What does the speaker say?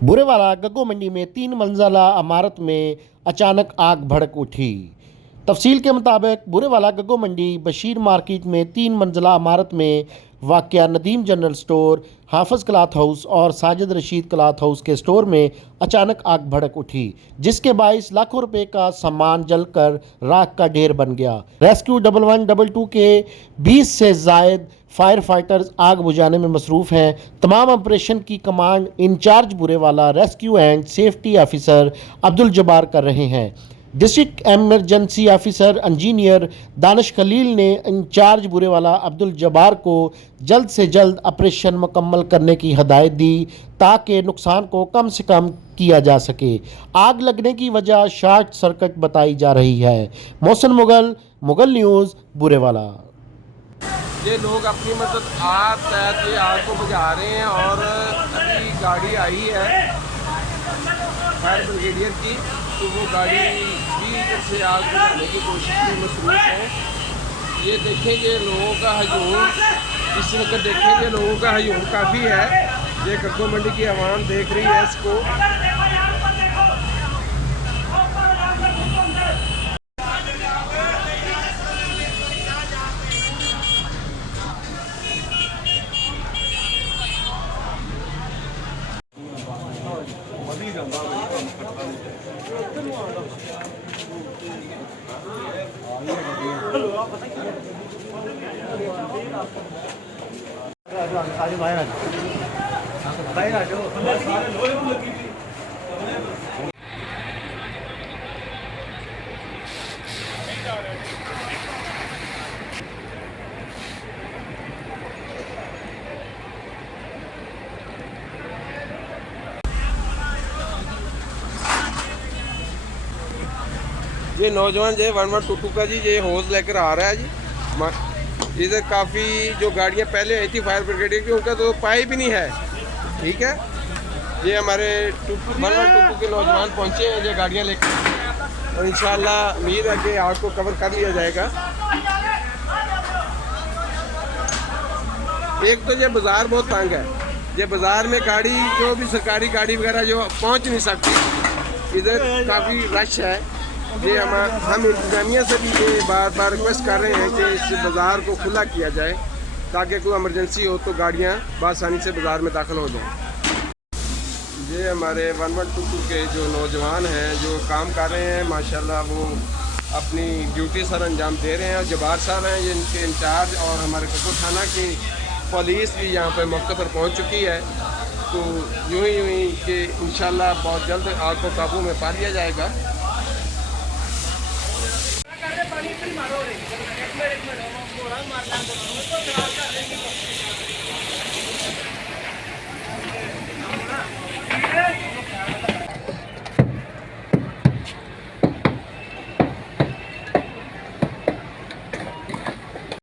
बुरेवाला गग्गो मंडी में 3 मंजिला इमारत में अचानक आग भड़क उठी। तफसील के मुताबिक बुरेवाला गग्गो मंडी बशीर मार्केट में 3 मंजिला इमारत में वाक़या नदीम जनरल स्टोर, हाफिज़ क्लॉथ हाउस और साजिद रशीद क्लॉथ हाउस के स्टोर में अचानक आग भड़क उठी, जिसके बाइस लाखों रुपए का सामान जलकर राख का ढेर बन गया। रेस्क्यू 1112 के 20 से ज़ायद फायर फाइटर्स आग बुझाने में मसरूफ़ हैं। तमाम ऑपरेशन की command incharge Burewala rescue and safety officer Abdul Jabbar कर रहे हैं। District emergency officer engineer Danish Khalil ने इंचार्ज बुरेवाला अब्दुल जब्बार को जल्द से जल्द ऑपरेशन मुकम्मल करने की हदायत दी ताकि नुकसान को कम से कम किया जा सके। आग लगने की वजह शॉर्ट सर्किट बताई जा रही है। मोहसिन मुगल, मुगल न्यूज़, बुरेवाला। ये लोग अपनी मतलब आग तहत ये आग को बुझा रहे हैं और अभी गाड़ी आई है फायर ब्रिगेडियर की, तो वो गाड़ी भी इधर से आग बुझाने की कोशिश में मसरूफ़ है। ये देखेंगे लोगों का हजूम, इस वक्त देखेंगे लोगों का हजूम काफ़ी है। ये गग्गो मंडी की आवाम देख रही है इसको। ये नौजवान जो 1122 का जी ये होज लेकर आ रहा है जी। इधर काफ़ी जो गाड़ियाँ पहले आई थी फायर ब्रिगेड की, उनका तो पाइप ही नहीं है। ठीक है, ये हमारे 1122 के नौजवान पहुँचे हैं ये गाड़ियाँ लेकर, और इंशाल्लाह उम्मीद है कि आग को कवर कर लिया जाएगा। एक तो ये बाज़ार बहुत तंग है, ये बाज़ार में गाड़ी जो भी सरकारी गाड़ी वगैरह जो पहुँच नहीं सकती, इधर काफ़ी रश है। ये हम इंतजामिया से भी ये बार बार रिक्वेस्ट कर रहे हैं कि इस बाज़ार को खुला किया जाए ताकि कोई इमरजेंसी हो तो गाड़ियाँ बआसानी से बाज़ार में दाखिल हो जाएं। ये हमारे 1122 के जो नौजवान हैं जो काम कर रहे हैं, माशाल्लाह वो अपनी ड्यूटी सर अंजाम दे रहे हैं। और जब्बार साहब हैं ये इनके इंचार्ज, और हमारे गग्गो थाना की पुलिस भी यहाँ पर मौके पर पहुँच चुकी है। तो यूँ ही कि इंशाल्लाह बहुत जल्द आग को काबू में पा लिया जाएगा। एक मिनट